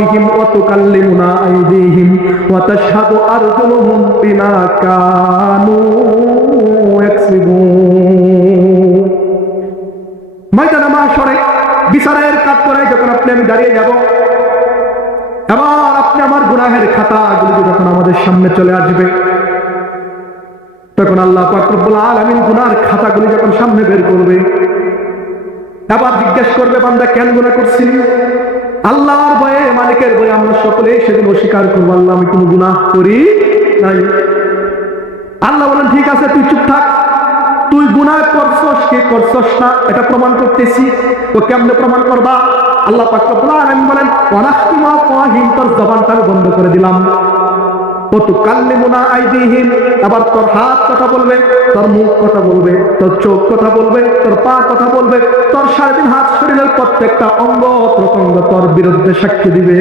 আফওয়াহিহিম ওয়া তুকাল্লিমুনা আইদিহিম ওয়া তাশহাদু আরজুলুহুম বিমা কানু ইয়াকসিবুন। ময়দানে মাহশরে বিচারের কাঠগড়ায় যখন আপনি আমি দাঁড়িয়ে যাব, এবার আপনি আমার গুনাহের খাতাগুলো যখন আমাদের সামনে চলে আসবে, তখন আল্লাহ পাক রব্বুল আলামিন গুনার খাতাগুলি যখন সামনে বের করবে, আবার জিজ্ঞেস করবে, বান্দা কেন গুনাহ করছিলি? আল্লাহর ভয়ে, মালিকের ভয়ে আমরা সকলেই সেদিন অস্বীকার করবো, আল্লাহ আমি কোনো গুনাহ করি নাই। আল্লাহ বলেন, ঠিক আছে, তুই চুপ থাক, তুই গুনাহ করছস কি করছস না এটা প্রমাণ করতেছি। তো কেমনে প্রমাণ করবা? আল্লাহ পাক রব্বুল আলামিন বলেন, ওয়ানাখতিমু আলা আফওয়াহিহিম, তোর জবানটা বন্ধ করে দিলাম। ওয়া তুকাল্লিমুনা আইদিহিম, আবার তোর হাত কথা বলবে, তোর মুখ কথা বলবে, তোর চোখ কথা বলবে, তোর পা কথা বলবে, তোর সারাদিন হাত শরীরের প্রত্যেকটা অঙ্গ প্রত্যঙ্গ তোর বিরুদ্ধে সাক্ষী দিবে।